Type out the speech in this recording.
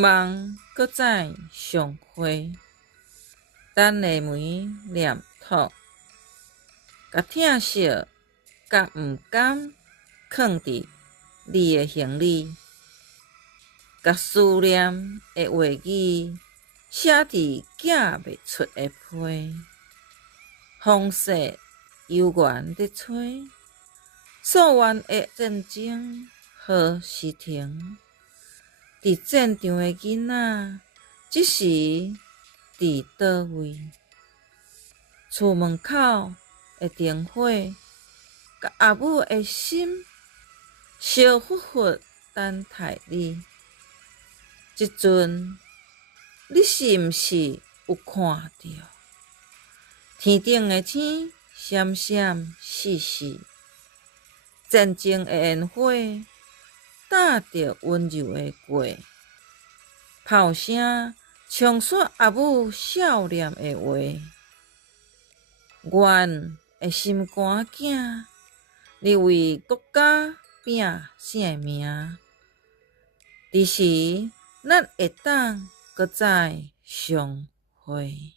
望搁再相会。等下暝念土，甲疼惜，甲毋甘藏伫你的行李，甲思念的话语写伫寄袂出的批。风雪悠远伫吹，溯源的战争何时停？伫战场的囡仔，即时伫倒位？厝门口的灯火，甲阿母的心烧忽忽等待你。即阵，你是毋是有看到天顶的天闪闪烁烁，战争的烟火搭着温柔的过，炮声冲煞阿母少年的话，阮的心肝囝，你为国家拼啥命？伫时，咱会当搁再相会。